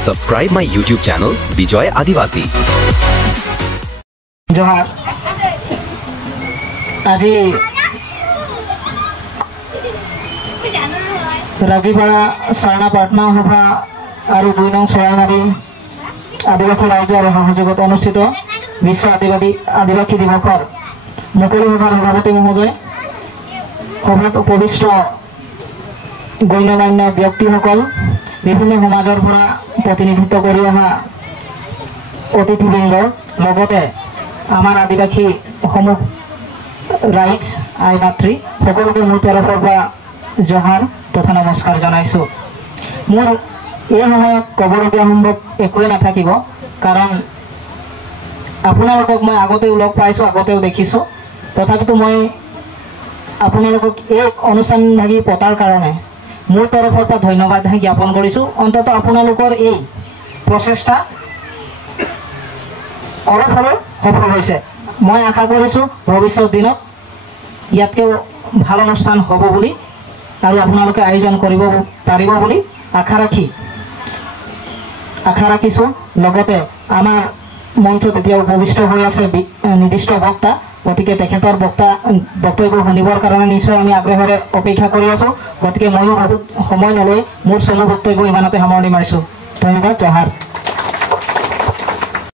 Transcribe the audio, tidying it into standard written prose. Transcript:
Subscribe my YouTube channel Bijoy Adivasi. जोहार আজি राजीपाड़ा सारणा पाटना सभा और 2 नং सरायमारी आदिवासी राज्य और सहयोगत अनुष्ठित विश्व आदिवासी दिवसर मुकली सभार सभापति महोदय सभात उपविष्ट गण्यमान्य व्यक्तिসকল विभिन्न समाजर प्रतिनिधित्व करि अहा अतिथिबृंद लगते आमार आदिवासी समूह राइज आई मातृ सकलोके मोर तरफर जोहार तथा नमस्कार जानाइছো मोर এই সময়ত কবলগীয়া সম্ভৱ একোৱে নাথাকিব কাৰণ আপোনালোকক মই আগতেও লগ পাইছো আগতেও দেখিছো তথাপিতো মই আপোনালোকক এই অনুষ্ঠানভাগী পতাৰ কাৰণে মোৰ তৰফৰ পৰা ধন্যবাদ জ্ঞাপন কৰিছো অন্তত আপোনালোকৰ এই প্ৰচেষ্টা অলপ হ'লেও সফল হৈছে মই আশা কৰিছো ভৱিষ্যত দিনত ইয়াতকৈ ভাল অনুষ্ঠান হ'ব বুলি আৰু আপোনালোকে আয়োজন কৰিব পাৰিব বুলি আশা ৰাখিছো লগতে আমাৰ মঞ্চত এতিয়া উপবিষ্ট হৈ আছে নিৰ্দিষ্ট বক্তা গতিকে তেখেতৰ বক্তব্য শুনিবৰ কাৰণে নিশ্চয় আমি আগ্ৰহেৰে অপেক্ষা কৰি আছো গতিকে ময়ো বহুত সময় নলৈ মোৰ চমু বক্তব্য ইমানতে সামৰণি মাৰিছো ধন্যবাদ জহাৰ।